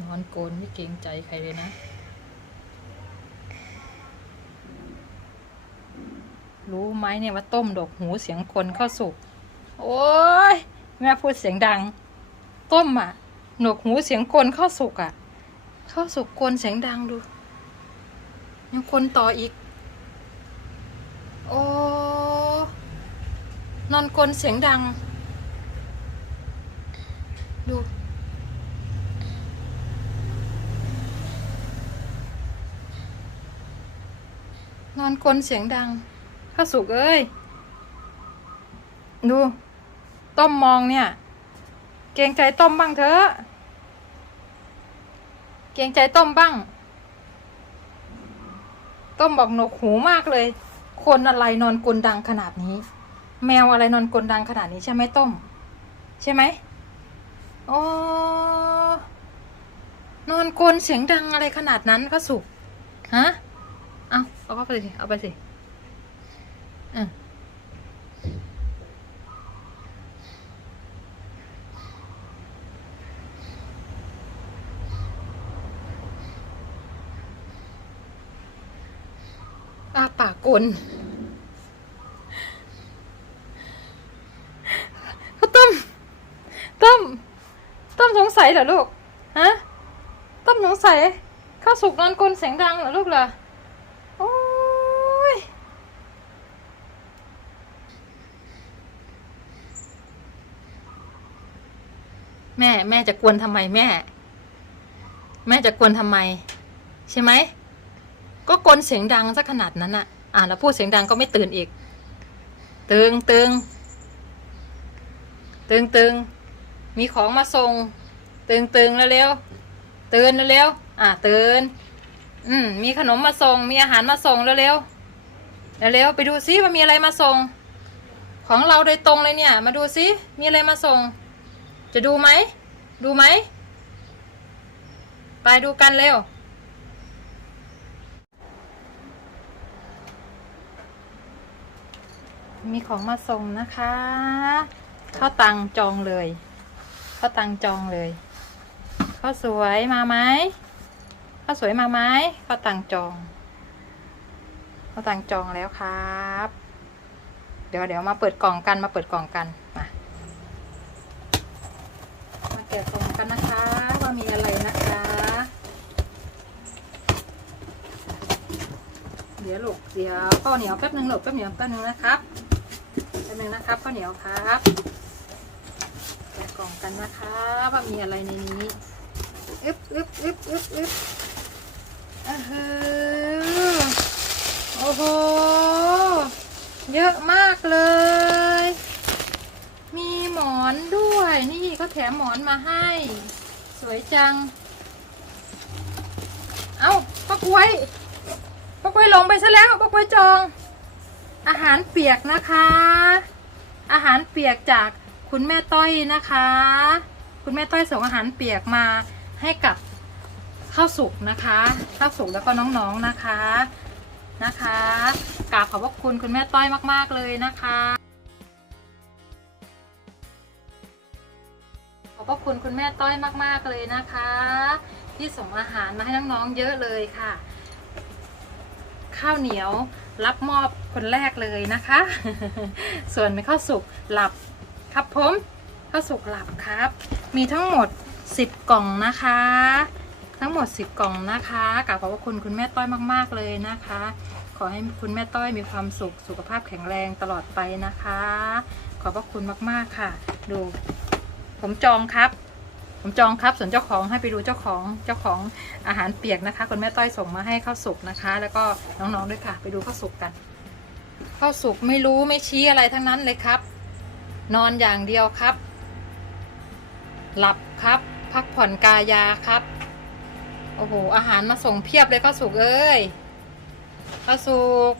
นอนโกนไม่เกรงใจใครเลยนะรู้ไหมเนี่ยว่าต้มดอกหูเสียงคนเข้าสุก โอ้ยแม่พูดเสียงดัง ต้มอะหนวกหูเสียงกลเข้าสุกอะ เข้าสุกกลเสียงดังดู ยังคนต่ออีก โอ้นอนกลเสียงดัง ดู นอนกลนเสียงดังข้าวสุกเอ้ย ดู ต้มมองเนี่ย เกรงใจต้มบ้างเถอะเกรงใจต้มบ้าง ต้มบอกหนกหูมากเลย คนอะไรนอนกลดังขนาดนี้ แมวอะไรนอนกลดังขนาดนี้ใช่ไหมต้ม ใช่ไหมโอ้นอนกลเสียงดังอะไรขนาดนั้นข้าสุกฮะ เอาเอาเข้าไปสิ เอาไปสิอืมอาปากกลเขาต้ม ต้ม ต้มสงสัยเหรอลูก ฮะ ต้มสงสัยข้าวสุกนอนกลนเสียงดังเหรอลูกเหรอ โอ้ย แม่ แม่จะกวนทำไมแม่ แม่จะกวนทำไม ใช่ไหม ก็กลนเสียงดังซะขนาดนั้นอะอ่าแล้วพูดเสียงดังก็ไม่ตื่นอีก ตึงตึงตึงตึงมีของมาส่ง ตึงตึงแล้วเร็วตื่นแล้วเร็วอะตื่นอืมมีขนมมาส่ง มีอาหารมาส่งแล้วเร็วๆเร็วไปดูซิว่ามีอะไรมาส่ง ของเราโดยตรงเลยเนี่ย มาดูซิมีอะไรมาส่ง จะดูไหม ดูไหม ไปดูกันเร็ว มีของมาส่งนะคะข้าวตังจองเลยข้าวตังจองเลย ข้าสวยมาไหมข้าสวยมาไหมข้าตังจองข้าตังจองแล้วครับ เดี๋ยวเดี๋ยวมาเปิดกล่องกันมาเปิดกล่องกันมามาแกะกล่องกันนะคะ ว่ามีอะไรนะคะ เดี๋ยวลูกเดี๋ยวข้าวเหนียวแป๊บนึงลูกแป๊บเหนียวแป๊บนึงนะครับแป๊บนึงนะครับข้าวเหนียวครับแกะกล่องกันนะคะว่ามีอะไรในนี้อึ๊บอึ๊บอึ๊บอึ๊บอึ๊บอือหือโอ้โห เยอะมากเลย หมอนด้วย นี่เขาแถมหมอนมาให้ สวยจัง เอ้าป้ากล้วยป้ากล้วยลงไปซะแล้วป้ากล้วยจอง อาหารเปียกนะคะ อาหารเปียกจากคุณแม่ต้อยนะคะ คุณแม่ต้อยส่งอาหารเปียกมาให้กับข้าวสุกนะคะข้าวสุกแล้วก็น้องๆนะคะนะคะกราบขอบพระคุณคุณแม่ต้อยมาก ๆ เลยนะคะ พระคุณคุณแม่ต้อยมากๆเลยนะคะ ที่ส่งอาหารมาให้น้องๆเยอะเลยค่ะ ข้าวเหนียวรับมอบคนแรกเลยนะคะ ส่วนข้าวสุกหลับครับผมข้าวสุกหลับครับ มีทั้งหมด 10 กล่องนะคะ ทั้งหมด 10 กล่องนะคะกราบขอบพระคุณคุณแม่ต้อยมาก ๆเลยนะคะ ขอให้คุณแม่ต้อยมีความสุขสุขภาพแข็งแรงตลอดไปนะคะ ขอบพระคุณมากๆค่ะ ดู ผมจองครับ ผมจองครับส่วนเจ้าของให้ไปดูเจ้าของเจ้าของอาหารเปียกนะคะคุณแม่ต้อยส่งมาให้ข้าวสุกนะคะ แล้วก็น้องๆด้วยค่ะ ไปดูข้าวสุกกันข้าวสุกไม่รู้ไม่ชี้อะไรทั้งนั้นเลยครับ นอนอย่างเดียวครับ หลับครับ พักผ่อนกายาครับโอ้โหอาหารมาส่งเพียบเลยข้าวสุกเอ้ยข้าวสุก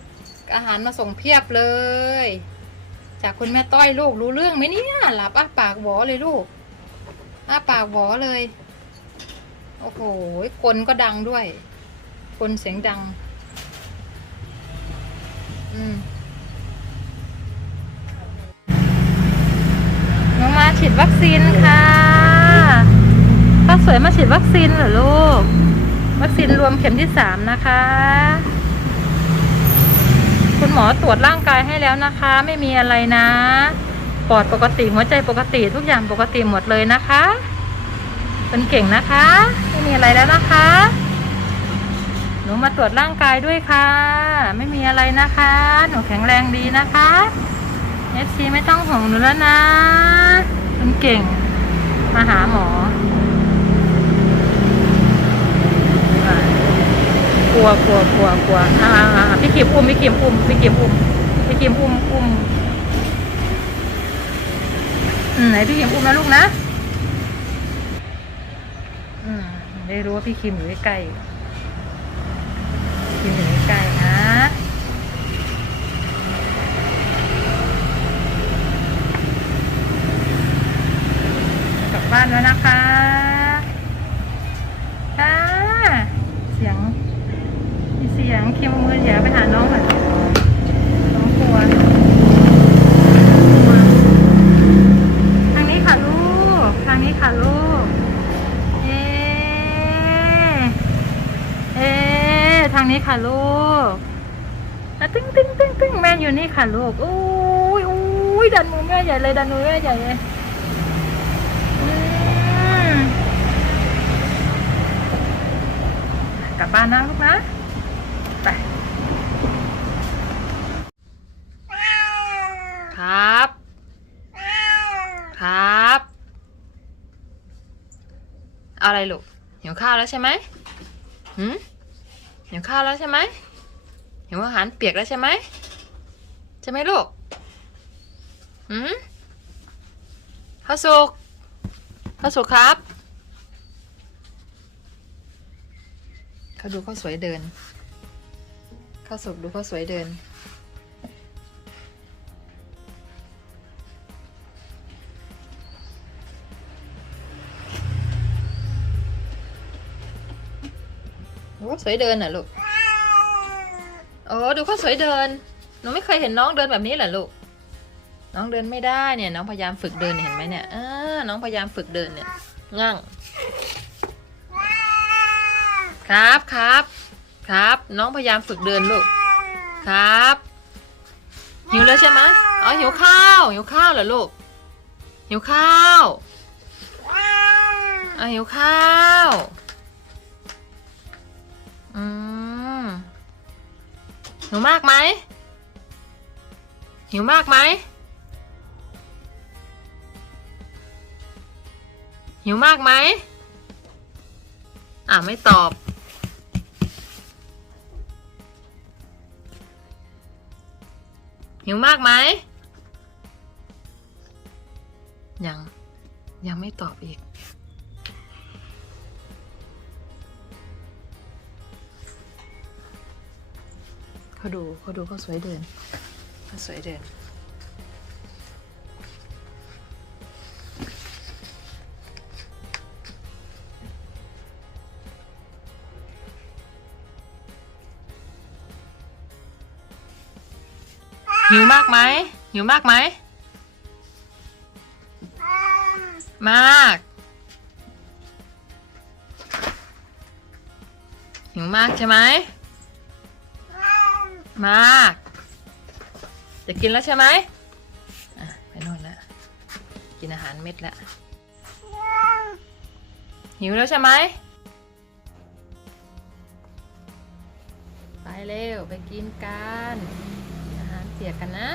อาหารมาส่งเพียบเลย จากคุณแม่ต้อยลูกรู้เรื่องไหมเนี่ย หลับอ้าปากหวอเลยลูกอ้าปากหวอเลย โอ้โหกลก็ดังด้วยกลเสียงดัง อืมน้องมาฉีดวัคซีนค่ะข้าสวยมาฉีดวัคซีนเหรอลูก วัคซีนรวมเข็มที่สามนะคะ คุณหมอตรวจร่างกายให้แล้วนะคะ ไม่มีอะไรนะปอดปกติหัวใจปกติทุกอย่างปกติหมดเลยนะคะเป็นเก่งนะคะ ไม่มีอะไรแล้วนะคะ หนูมาตรวจร่างกายด้วยค่ะ ไม่มีอะไรนะคะ หนูแข็งแรงดีนะคะเอฟซีไม่ต้องห่วงหนูแล้วนะเป็นเก่ง มาหาหมอ ก ลัวกลัวกลัวกลัวอ่าอ่าอ่าพี่กิมอุ้มพี่กิมอุ้มพี่กิมอุ้มพี่กิมอุ้มอุ้มอืมไหนพี่กิมอุ้มนะลูกนะ อืมได้รู้ว่าพี่คิมอยู่ใกล้ๆคิมอยู่ใกล้นะกลับบ้านแล้วนะคะค่ะเสียง มีเสียงคิมเอามือแหย่ไปหาน้องก่อนน้องกลัวกลัว ทางนี้ค่ะลูก ทางนี้ค่ะลูก เอ๊ะเอ๊ะทางนี้ ค่ะลูกตึ้งตึ้งตึ้งตึ้งแม่อยู่นี่ค่ะลูกอุ้ยอุ้ยดันมือแม่ใหญ่เลยดันมือแม่ใหญ่เลยกลับบ้านนะลูกนะไปครับ ครับ เอาอะไรลูกหิวข้าวแล้วใช่ไหมหืม หิวข้าวแล้วใช่ไหมหิวอาหารเปียกแล้วใช่ไหมใช่ไหมลูกหืมข้าวสุกข้าวสุกครับเขาดูข้าวสวยเดินข้าวสุกดูข้าวสวยเดิน หนูก็สวยเดินน่ะลูกโอ้ดูเขาสวยเดิน หนูไม่เคยเห็นน้องเดินแบบนี้เหรอลูก น้องเดินไม่ได้เนี่ย น้องพยายามฝึกเดินเห็นไหมเนี่ยอ่าน้องพยายามฝึกเดินเนี่ยงั่ง ครับครับ ครับ น้องพยายามฝึกเดินลูก ครับ หิวแล้วใช่ไหมอ๋อหิวข้าวหิวข้าวเหรอลูก หิวข้าวอะหิวข้าว อืมหิวมากไหมหิวมากไหมหิวมากไหมอ่าไม่ตอบ หิวมากไหมยัง ยังไม่ตอบอีก เขาดูเขาดูเขาสวยเดินเขาสวยเดิน หิวมากไหมหิวมากไหม มาก หิวมากใช่ไหม มาก จะกินแล้วใช่ไหมอะไปนอนแล้ว กินอาหารเม็ดแล้ว หิวแล้วใช่ไหม ไปเร็วไปกินกัน อาหารเสียกันนะ